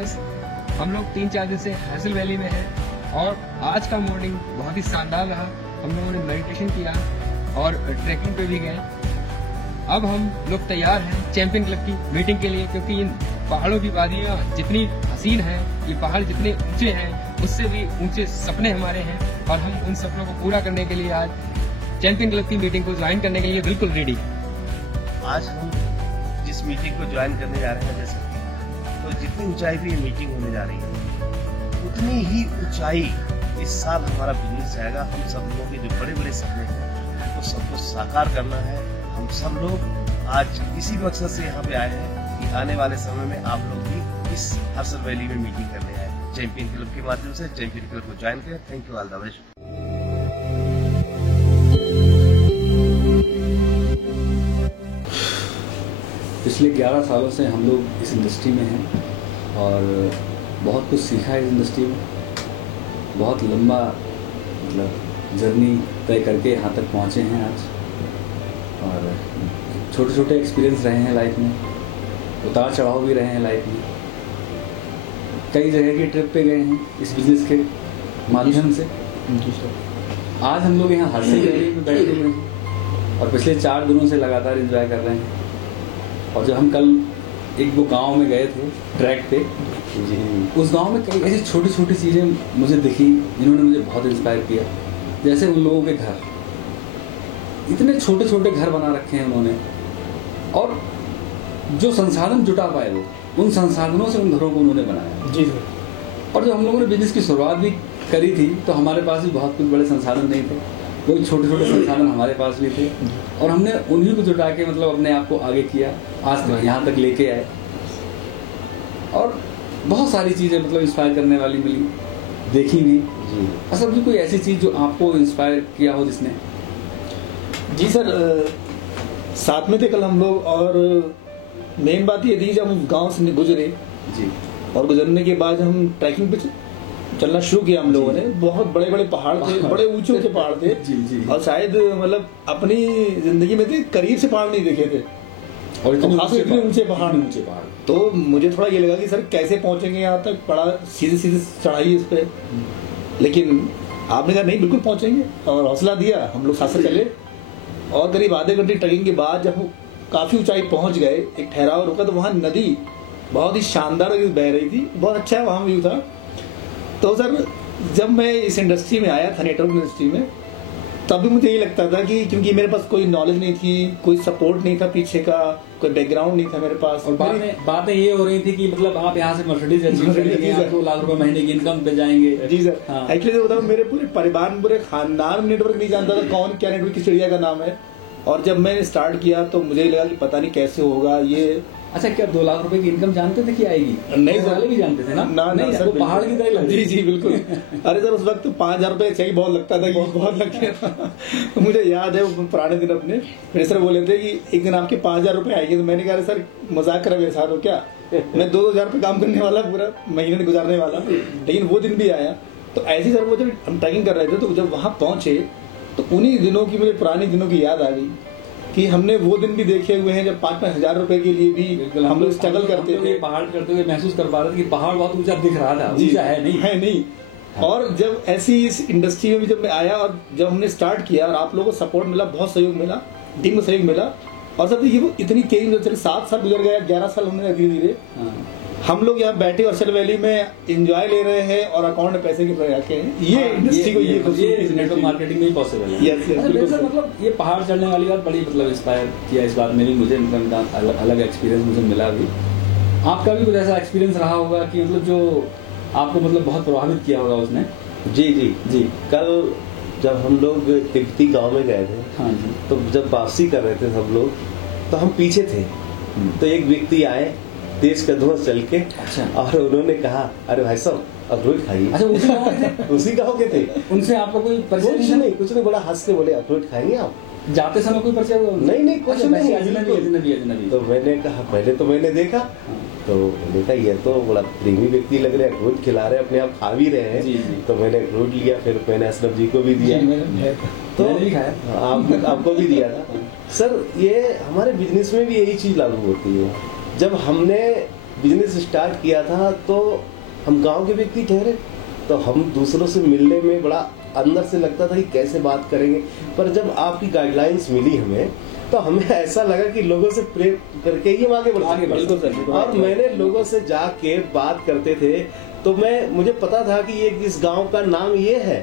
Audience, हम लोग 3-4 दिन से हर्सिल वैली में हैं और आज का मॉर्निंग बहुत ही शानदार रहा। हम लोगों ने मेडिटेशन किया और ट्रैकिंग पे भी गए। अब हम लोग तैयार हैं चैंपियन क्लब की मीटिंग के लिए, क्योंकि इन पहाड़ों की वादियाँ जितनी हसीन हैं, ये पहाड़ जितने ऊंचे हैं, उससे भी ऊंचे सपने हमारे हैं और हम उन सपनों को पूरा करने के लिए आज चैंपियन क्लब की मीटिंग को ज्वाइन करने के लिए बिल्कुल रेडी। आज हम जिस मीटिंग को ज्वाइन करने जा रहे हैं, जैसे तो जितनी ऊंचाई पे ये मीटिंग होने जा रही है, उतनी ही ऊंचाई इस साल हमारा बिजनेस जाएगा। हम सब लोगों के जो बड़े बड़े सपने हैं वो सबको साकार करना है। हम सब लोग आज इसी मकसद से यहाँ पे आए हैं कि आने वाले समय में आप लोग भी इस हर्सिल वैली में मीटिंग करने आए, चैंपियन क्लब के माध्यम से चैंपियन क्लब को ज्वाइन करें। Thank you all the best. पिछले 11 सालों से हम लोग इस इंडस्ट्री में हैं और बहुत कुछ सीखा है इस इंडस्ट्री में। बहुत लंबा मतलब जर्नी तय करके यहाँ तक पहुँचे हैं आज, और छोटे छोटे एक्सपीरियंस रहे हैं लाइफ में, उतार चढ़ाव भी रहे हैं लाइफ में। कई जगह की ट्रिप पे गए हैं इस बिज़नेस के माध्यम से। आज हम लोग यहाँ हर्सिल वैली में बैठे हुए हैं और पिछले 4 दिनों से लगातार एंजॉय कर रहे हैं। और जब हम कल एक वो गांव में गए थे ट्रैक पे, उस गांव में कई ऐसी छोटी छोटी चीज़ें मुझे दिखी जिन्होंने मुझे बहुत इंस्पायर किया। जैसे उन लोगों के घर, इतने छोटे छोटे घर बना रखे हैं उन्होंने, और जो संसाधन जुटा पाए वो, उन संसाधनों से उन घरों को उन्होंने बनाया। जी सर। और जब हम लोगों ने बिजनेस की शुरुआत भी करी थी तो हमारे पास भी बहुत कुछ बड़े संसाधन नहीं थे, कोई छोटे छोटे संसाधन हमारे पास भी थे, और हमने उन्हीं को जुटा के मतलब अपने आप को आगे किया, आज तक यहाँ तक लेके आए। और बहुत सारी चीज़ें मतलब इंस्पायर करने वाली मिली, देखी भी। असल में कोई ऐसी चीज़ जो आपको इंस्पायर किया हो जिसने? जी सर, साथ में थे कल हम लोग, और मेन बात ये थी जब हम गांव से गुजरे जी, और गुजरने के बाद हम ट्रैकिंग पे चलना शुरू किया हम लोगों ने। बहुत बड़े बड़े पहाड़ थे, बड़े ऊंचे ऊंचे पहाड़ थे। जी। और शायद मतलब अपनी जिंदगी में थे करीब से पहाड़ नहीं देखे थे, और इतने ऊंचे पहाड़। तो मुझे थोड़ा ये लगा कि सर कैसे पहुंचेंगे यहाँ तक, बड़ा सीधे सीधे चढ़ाई इस पे। लेकिन आपने कहा नहीं, बिल्कुल पहुंचेंगे, और हौसला दिया। हम लोग साथ से चले, और करीब आधे घंटे ट्रैकिंग के बाद जब हम काफी ऊंचाई पहुंच गए, एक ठहराव रुका, तो वहां नदी बहुत ही शानदार बह रही थी। बहुत अच्छा वहां व्यू था। तो सर जब मैं इस इंडस्ट्री में आया था, नेटवर्क इंडस्ट्री में, तब भी मुझे यही लगता था कि क्योंकि मेरे पास कोई नॉलेज नहीं थी, कोई सपोर्ट नहीं था पीछे का, कोई बैकग्राउंड नहीं था मेरे पास। और बातें ये हो रही थी कि मतलब आप यहाँ से मर्सिडीज अचीव करेंगे, 2 लाख रुपए महीने की इनकम पे जाएंगे। जी सर। एक्चुअली तो बताऊं, मेरे पूरे परिवार में, पूरे खानदान में नेटवर्क नहीं जानता था कौन क्या नेटवर्क किस चिड़िया का नाम है। और जब मैंने स्टार्ट किया तो मुझे लगा कि पता नहीं कैसे होगा ये। अच्छा, क्या 2 लाख रुपए की इनकम जानते थे कि आएगी? नहीं सर, भी जानते थे ना? नहीं सर, वो पहाड़ की तरह। जी बिल्कुल। अरे सर, उस वक्त 5,000 रुपए चाहिए बहुत लगता था, बहुत लग गया था। मुझे याद है वो पुराने दिन अपने, मेरे सर बोले थे कि एक दिन आपके 5,000 रुपए आएंगे। तो मैंने कहा सर मजाक कर रहे हो क्या, मैं 2,000 रुपए काम करने वाला, पूरा महीने गुजारने वाला। लेकिन वो दिन भी आया। तो ऐसी सर वो जब हम ट्रैकिंग कर रहे थे, तो जब वहां पहुंचे तो उन्हीं दिनों की, मुझे पुराने दिनों की याद आ गई कि हमने वो दिन भी देखे हुए हैं जब 5-5 हजार रुपए के लिए भी हम लोग स्ट्रगल करते थे। पहाड़ करते हुए महसूस कर पा रहे थे कि पहाड़ बहुत ऊंचा दिख रहा था, ऊंचा है नहीं। और जब ऐसी इस इंडस्ट्री में भी जब मैं आया और जब हमने स्टार्ट किया और आप लोगों को सपोर्ट मिला, बहुत सहयोग मिला, टीम में सहयोग मिला। और सर ये वो इतनी तेज 7 साल गुजर गया, 11 साल होने धीरे धीरे हम लोग यहाँ बैठे हर्सिल वैली में एंजॉय ले रहे हैं और अकाउंट में पैसे गिर रखे हैं। ये इंडस्ट्री को ये नेटवर्क मार्केटिंग में ही पॉसिबल है। मतलब ये पहाड़ चढ़ने वाली बात बड़ी मतलब इंस्पायर किया इस बात में भी मुझे, मतलब अलग एक्सपीरियंस मुझे मिला भी। आपका भी कुछ ऐसा एक्सपीरियंस रहा होगा कि मतलब जो आपको मतलब बहुत प्रभावित किया होगा उसने? जी। कल जब हम लोग तिब्बती गांव में गए थे, हाँ जी, तो जब वापसी कर रहे थे सब लोग, तो हम पीछे थे। तो एक व्यक्ति आए तेज कदमों चल के। अच्छा। और उन्होंने कहा, अरे भाई साहब अखरोट खाइए। अच्छा, उसी गाँव के थे? उसी गाँव के थे। उनसे आपका कोई परिचय? कुछ नहीं, बड़ा हंस के बोले अखरोट खाएंगे आप? जाते समय कोई परिचय? नहीं कुछ नहीं। अजनबी। तो मैंने कहा, पहले तो मैंने देखा, तो मैंने कहा ये तो बड़ा प्रेमी व्यक्ति लग रहे हैं, अखरोट खिला रहे हैं, अपने आप खा भी रहे हैं। जी। तो मैंने अखरोट लिया, फिर मैंने असलम जी को भी दिया, तो आपको भी दिया था। सर ये हमारे बिजनेस में भी यही चीज लागू होती है। जब हमने बिजनेस स्टार्ट किया था तो हम गांव के व्यक्ति ठहरे, तो हम दूसरों से मिलने में बड़ा अंदर से लगता था कि कैसे बात करेंगे, पर जब आपकी गाइडलाइंस मिली हमें तो हमें ऐसा लगा कि लोगों से प्रेम करके ही हम आगे बढ़ते। और मैंने लोगों से जाके बात करते थे तो मुझे पता था कि ये इस गांव का नाम ये है,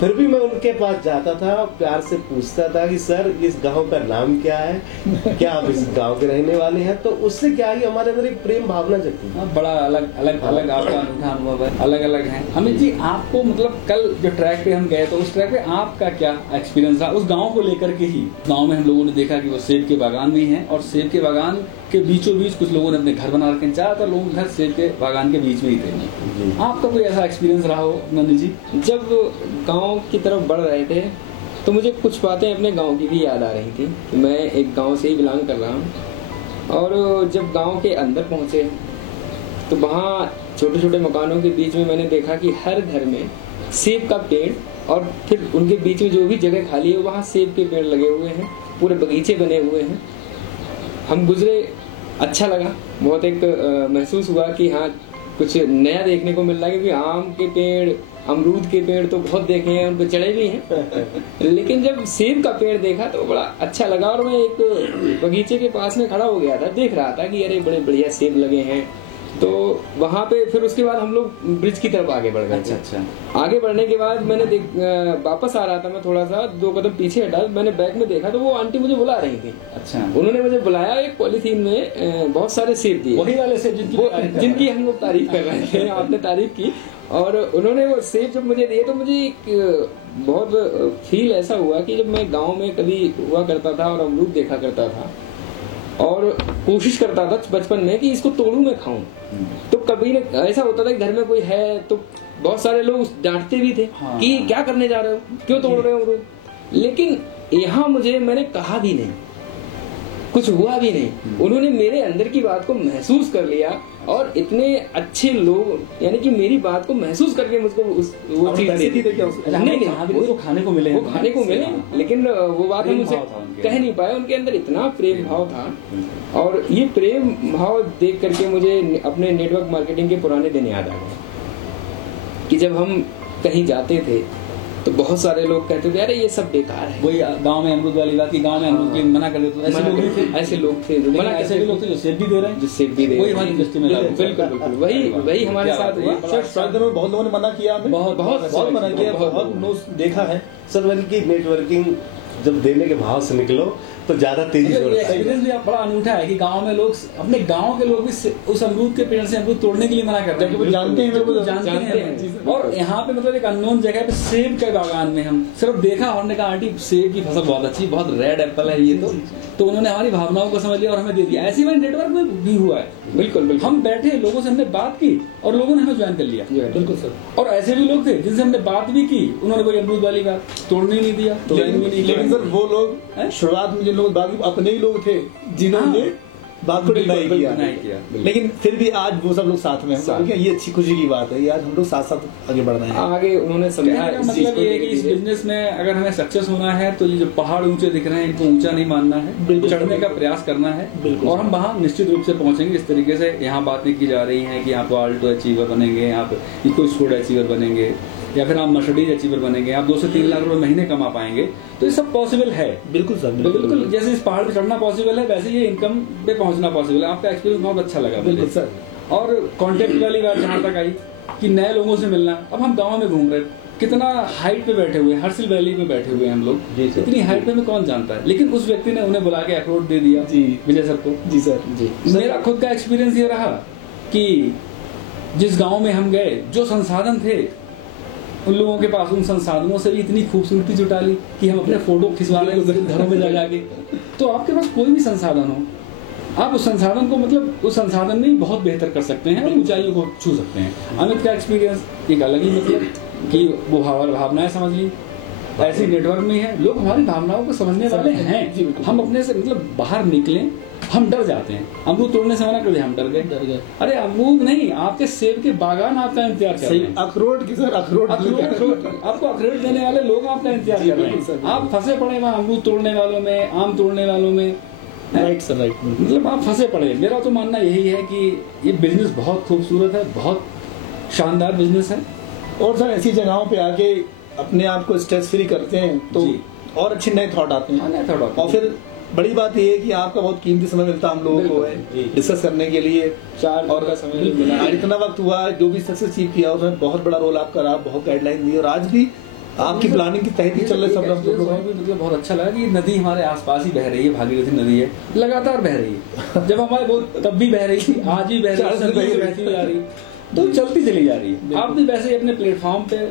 फिर भी मैं उनके पास जाता था, प्यार से पूछता था कि सर इस गांव का नाम क्या है, क्या आप इस गांव के रहने वाले हैं? तो उससे क्या है, हमारे अंदर एक प्रेम भावना जगती है। बड़ा अलग अलग आपका अनूठा अनुभव है, अलग अलग है। अमित जी, आपको मतलब कल जो ट्रैक पे हम गए तो उस ट्रैक पे आपका क्या एक्सपीरियंस रहा उस गाँव को लेकर के ही? गाँव में हम लोगों ने देखा कि वो सेब के बागान भी हैं और सेब के बागान के बीचों बीच कुछ लोगों ने अपने घर बना रखे हैं, ज्यादातर लोगों के घर सेब के बागान के बीच में ही थे। आपका कोई ऐसा एक्सपीरियंस रहा हो नंदी जी? जब गांव की तरफ बढ़ रहे थे तो मुझे कुछ बातें अपने गांव की भी याद आ रही थी। मैं एक गांव से ही बिलोंग कर रहा हूं और जब गांव के अंदर पहुंचे तो वहाँ छोटे छोटे मकानों के बीच में मैंने देखा कि हर घर में सेब का पेड़ और फिर उनके बीच में जो भी जगह खाली है वहाँ सेब के पेड़ लगे हुए हैं, पूरे बगीचे बने हुए हैं। हम गुजरे, अच्छा लगा, बहुत एक महसूस हुआ कि हाँ कुछ नया देखने को मिल रहा है, क्योंकि आम के पेड़, अमरूद के पेड़ तो बहुत देखे हैं, उन पे चढ़े भी हैं लेकिन जब सेब का पेड़ देखा तो बड़ा अच्छा लगा और मैं एक बगीचे के पास में खड़ा हो गया था, देख रहा था कि अरे बड़े बढ़िया सेब लगे हैं। तो वहाँ पे फिर उसके बाद हम लोग ब्रिज की तरफ आगे बढ़ गए। अच्छा। आगे बढ़ने के बाद मैंने वापस आ रहा था, मैं थोड़ा सा 2 कदम पीछे हटा, मैंने बैग में देखा तो वो आंटी मुझे बुला रही थी। अच्छा। उन्होंने मुझे बुलाया, एक पॉलिथीन में बहुत सारे सेब दिए, वही वाले सेब जिनकी हम लोग तारीफ कर रहे थे, आपने तारीफ की। और उन्होंने वो सेब जब मुझे दिए तो मुझे एक बहुत फील ऐसा हुआ कि जब मैं गाँव में कभी हुआ करता था और अमरूद देखा करता था और कोशिश करता था बचपन में कि इसको तोड़ूं मैं खाऊं, तो कभी ऐसा होता था कि घर में कोई है तो बहुत सारे लोग डांटते भी थे कि क्या करने जा रहे हो, क्यों तोड़ रहे हो। लेकिन यहाँ मैंने कहा भी नहीं, कुछ हुआ भी नहीं, उन्होंने मेरे अंदर की बात को महसूस कर लिया और इतने अच्छे लोग यानी कि मेरी बात को महसूस करके मुझको वो चीज दे दी। नहीं, वो खाने को मिले, लेकिन वो बात हम उनसे कह नहीं पाए, उनके अंदर इतना प्रेम भाव था। और ये प्रेम भाव देख करके मुझे अपने नेटवर्क मार्केटिंग के पुराने दिन याद आ गए कि जब हम कहीं जाते थे तो बहुत सारे लोग कहते थे अरे ये सब बेकार है। वही गांव में अमरूद वाली बात की, गांव में अमरूद के लिए मना कर देते थे, ऐसे लोग थे ऐसे भी लोग थे जो सेब भी दे रहे हैं, जो सेब भी दे रहे हैं। वही इंडस्ट्री में बिल्कुल वही हमारे साथ हुआ। सर बहुत लोगों ने मना किया, बहुत मना किया, बहुत न्यूज़ देखा है सर। बल्कि नेटवर्किंग जब देने के भाव से निकलो तो ज्यादा तेजी से एक्सपीरियंस भी बड़ा अनूठा है कि गांव में लोग, अपने गांव के लोग भी उस अमरूद के पेड़ से अमरूद तोड़ने के लिए मना करते हैं, जानते हैं। और यहाँ पे मतलब एक अननोन जगह पे सेब के बागान में हम सिर्फ देखा, हमने कहा आंटी सेब की फसल बहुत अच्छी, बहुत रेड एप्पल है ये, तो उन्होंने हमारी भावनाओं को समझ लिया और हमें दे दिया। ऐसे ही नेटवर्क में भी हुआ है। बिल्कुल हम बैठे, लोगों से हमने बात की और लोगों ने हमें ज्वाइन कर लिया। बिल्कुल सर। और ऐसे भी लोग थे जिनसे हमने बात भी की, उन्होंने कोई अमरूद वाली बात तोड़ने नहीं दिया, लेकिन सर वो लोग शुरुआत में जिन लोग अपने ही लोग थे जिन्होंने बात को डिनाई किया, लेकिन फिर भी आज वो सब लोग साथ में हैं। ये अच्छी खुशी की बात है, ये आज हम लोग साथ साथ आगे बढ़ रहे हैं। आगे उन्होंने समझा मतलब ये है कि इस बिजनेस में अगर हमें सक्सेस होना है तो ये जो पहाड़ ऊंचे दिख रहे हैं इनको ऊंचा नहीं मानना है, चढ़ने का प्रयास करना है और हम वहाँ निश्चित रूप से पहुंचेंगे। इस तरीके से यहाँ बातें की जा रही है कि आप आल्टो अचीवर बनेंगे, आप इको स्पोर्ट अचीवर बनेंगे या फिर आप मर्सिडीज अचीवर बनेंगे, आप 2 से 3 लाख रुपए महीने कमा पाएंगे, तो ये सब पॉसिबल है। बिल्कुल सर, बिल्कुल जैसे इस पहाड़ पे चढ़ना पॉसिबल है वैसे ये इनकम पे पहुंचना पॉसिबल है। आपका एक्सपीरियंस बहुत अच्छा लगा। बिल्कुल सर। और कॉन्टेक्ट वाली बात जहाँ तक आई कि नए लोगों से मिलना, अब हम गाँव में घूम रहे, कितना हाइट पे बैठे हुए, हर्सिल वैली में बैठे हुए हम लोग, इतनी हाइट पे में कौन जानता है, लेकिन उस व्यक्ति ने उन्हें बुला के अखरोट दे दिया विजय सर को। जी सर। जी मेरा खुद का एक्सपीरियंस ये रहा कि जिस गाँव में हम गए, जो संसाधन थे उन लोगों के पास, उन संसाधनों से भी इतनी खूबसूरती जुटा ली कि हम अपने फोटो खिंचवा रहे हैं घरों में जा के। तो आपके पास कोई भी संसाधन हो, आप उस संसाधन को मतलब उस संसाधन में बहुत बेहतर कर सकते हैं और ऊंचाइयों को छू सकते हैं। अमित का एक्सपीरियंस एक अलग ही मतलब कि वो भावनाएं समझ ली, ऐसी नेटवर्क में है, लोग हमारी भावनाओं को समझने वाले हैं। हम अपने से मतलब बाहर निकलें, हम डर जाते हैं, अमरूद तोड़ने से मना कर दिया, हम डर गए। अरे अमरूद नहीं, आपके सेब के बागान आपका इंतजार कर रहे हैं। अखरोट की सर, अखरोट आपको अखरोट देने वाले लोग आपका इंतजार कर रहे हैं। आप फंसे पड़े वहाँ अमरूद तोड़ने वालों में, आम तोड़ने वालों में। Right sir, right. मतलब आप फंसे पड़े। मेरा तो मानना यही है कि ये बिजनेस बहुत खूबसूरत है, बहुत शानदार बिजनेस है। और सर ऐसी जगहों पे आके अपने आप को स्ट्रेस फ्री करते हैं तो जी। और अच्छे नए थॉट आते हैं। नए थॉट आते हैं। और फिर बड़ी बात ये है कि आपका बहुत कीमती समय मिलता है हम लोगों को जी। डिस्कस करने के लिए। 4 और का समय मिला। आज इतना वक्त हुआ, जो भी सक्सेस अचीव किया उसमें बहुत बड़ा रोल आपका रहा, बहुत गाइडलाइन दी, और आज भी आपकी प्लानिंग के तहत ही चल रहे सब लोग। मुझे बहुत अच्छा लगा कि ये नदी हमारे आसपास ही बह रही है, भागीरथी नदी है, लगातार बह रही है। जब हमारे बहुत तब भी बह रही थी, आज भी बह रही है, सर्दियों में बहती जा रही है, तो चलती चली जा रही है। आप भी वैसे ही अपने प्लेटफॉर्म पे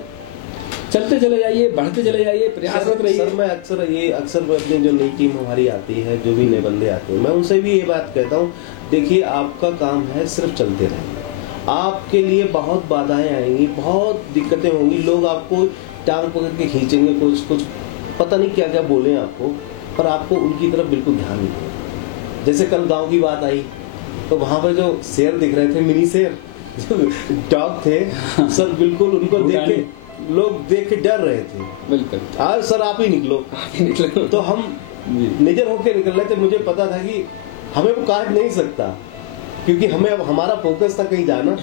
चलते चले जाइए, बढ़ते चले जाइए, प्रयासरत रहिए। सर मैं अक्सर मैं अपनी जो नई टीम हमारी आती है, जो भी नए बंदे आते हैं, मैं उनसे भी ये बात कहता हूँ, देखिए आपका काम है सिर्फ चलते रहना। आपके लिए बहुत बाधाएं आएंगी, बहुत दिक्कतें होंगी, लोग आपको टांग पकड़ के खींचेंगे, कुछ पता नहीं क्या क्या बोले आपको, पर आपको उनकी तरफ बिल्कुल ध्यान नहीं देना। जैसे कल गांव की बात आई तो वहां पर जो शेर दिख रहे थे, मिनी शेर जो डॉग थे सर, बिल्कुल उनको देख के लोग देख के डर रहे थे। बिल्कुल आज सर आप ही निकलो तो हम निजर होके निकल रहे थे। मुझे पता था कि हमें वो काट नहीं सकता, क्योंकि हमें अब हमारा फोकस था कहीं जाना,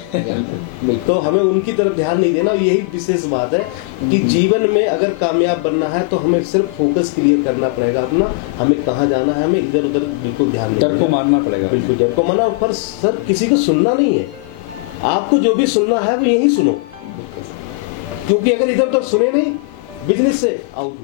तो हमें उनकी तरफ ध्यान नहीं देना। यही विशेष बात है कि जीवन में अगर कामयाब बनना है तो हमें सिर्फ फोकस क्लियर करना पड़ेगा अपना, हमें कहाँ जाना है, हमें इधर उधर बिल्कुल ध्यान नहीं, डर को मारना पड़ेगा। बिल्कुल डर को मारना। पर सर किसी को सुनना नहीं है, आपको जो भी सुनना है वो यही सुनो, क्योंकि अगर इधर उधर सुने नहीं, बिजनेस से आउट